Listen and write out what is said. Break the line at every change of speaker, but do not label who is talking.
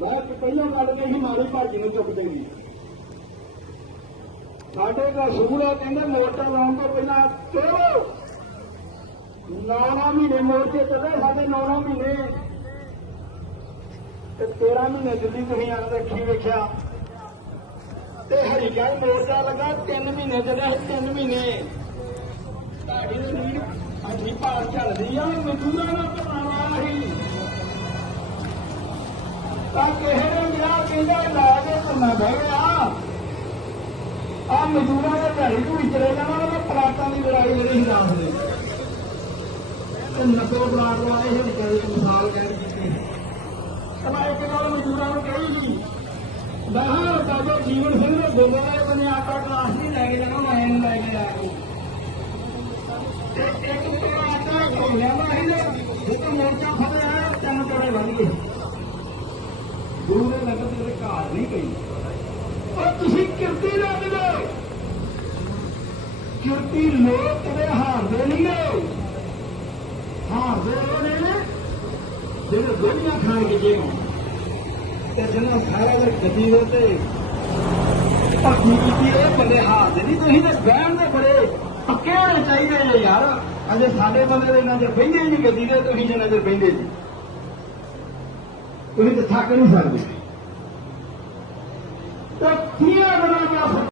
ਮੈਂ ਪਹਿਲਾਂ ਗੱਲ ਕਹੀ ਮਾਰੀ ਭਾਜੀ ਨੂੰ ਚੁੱਕ ਦੇਣੀ ਸਾਡੇ ਦਾ ਸੂਲਾ ਕਹਿੰਦੇ, ਮੋਟਰ ਲਾਉਣ ਤੋਂ ਪਹਿਲਾਂ ਤੋੜੋ ਨੌਂ ਮਹੀਨੇ ਮੋਰਚੇ ਚੱਲੇ, ਸਾਡੇ ਨੌਂ ਮਹੀਨੇ। ਤੇ 13 ਮਹੀਨੇ ਦਿੱਲੀ ਤੁਸੀਂ ਆ ਕੇ ਰੱਖੀ ਵੇਖਿਆ। ਤੇ ਹਰੀਗੜ੍ਹ ਮੋਰਚਾ ਲੱਗਾ 3 ਮਹੀਨੇ ਚੱਲਿਆ ਸੀ 3 ਮਹੀਨੇ। ਤੁਹਾਡੀ ਸਪੀਡ ਚੱਲਦੀ ਆ ਮਜ਼ਦੂਰਾਂ ਦਾ ਪਰਵਾਹ ਨਹੀਂ ਤਾਂ ਕਿਸੇ ਨੇ ਮੇਰਾ ਕਹਿੰਦਾ ਲਾ ਕੇ ਘੁੰਮਾ ਬਹਿ ਗਿਆ ਆ ਮਜ਼ਦੂਰਾਂ ਦੇ ਘਰੇ ਨੂੰ ਵਿਚਰੇ ਜਾਣਾ ਮੈਂ ਪਲਾਟਾਂ ਦੀ ਲੜਾਈ ਲੜੀ ਸੀ ਦੇ ਤੇ ਨਕਲ ਪਲਾਟ ਵਾਲੇ ਇਹ ਵਿਚਾਰੇ ਮਿਸਾਲ ਕਹਿ ਦਿੱਤੀ ਤਾਂ ਇੱਕ ਗੱਲ ਮਜ਼ਦੂਰਾਂ ਨੂੰ ਕਹੀ ਸੀ ਦਹਾਂ ਰਾਜਾ ਜੀਵਨ ਸਿੰਘ ਦੇ ਬੋਲੇ ਵਾਲੇ ਆਟਾ ਕਲਾਸ ਨਹੀਂ ਲੈ ਕੇ ਜਾਣਾ ਮੈਂ ਲੈ ਕੇ ਆ ਤੇ ਇੱਕ ਟੋੜਾ ਆਟਾ ਘੋਲਿਆ ਵਾ ਸੀ ਨਾ ਜਦੋਂ ਮੋਰਚਾ ਫੜਿਆ ਤਿੰਨ ਟੋੜੇ ਵੱਧ ਗੁਰੂ ਦੇ ਲੰਗਰ ਤੇਰੇ ਘਰ ਨਹੀਂ ਪਈ। ਔਰ ਤੁਸੀਂ ਕਿਰਤੀ ਨਾ ਦਿਓ ਕਿਰਤੀ ਲੋਕ ਕਦੇ ਹਾਰਦੇ ਨਹੀਂ ਹੋ ਹਾਰਦੇ ਨੇ ਜਿਹੜੇ ਗੋਲੀਆਂ ਖਾਣ ਕੇ ਜੇ ਤੇ ਜਿਹਨਾਂ ਸਾਰਾ ਦਿਨ ਗੱਡੀ ਦੇ ਤੇ ਭਰਤੀ ਕੀਤੀ ਇਹ ਬੰਦੇ ਹਾਰਦੇ ਨਹੀਂ, ਤੁਸੀਂ ਤੇ ਬਹਿਣ ਦੇ ਬੜੇ ਪੱਕੇ ਹੋਣੇ ਚਾਹੀਦੇ ਜੇ ਯਾਰ। ਅਜੇ ਸਾਡੇ ਬੰਦੇ ਦੇ ਇਹਨਾਂ ਦੇ ਬਹਿੰਦੇ ਹੀ ਨਹੀਂ, ਗੱਡੀ ਦੇ ਤੁਸੀਂ ਜਿੰਨਾ ਚਿਰ ਬਹਿੰਦੇ ਜੀ ਤੁਸੀਂ ਤਾਂ ਥੱਕ ਨਹੀਂ ਸਕਦੇ। ਤੇ ਤੀਆ ਬਣਾ ਕੇ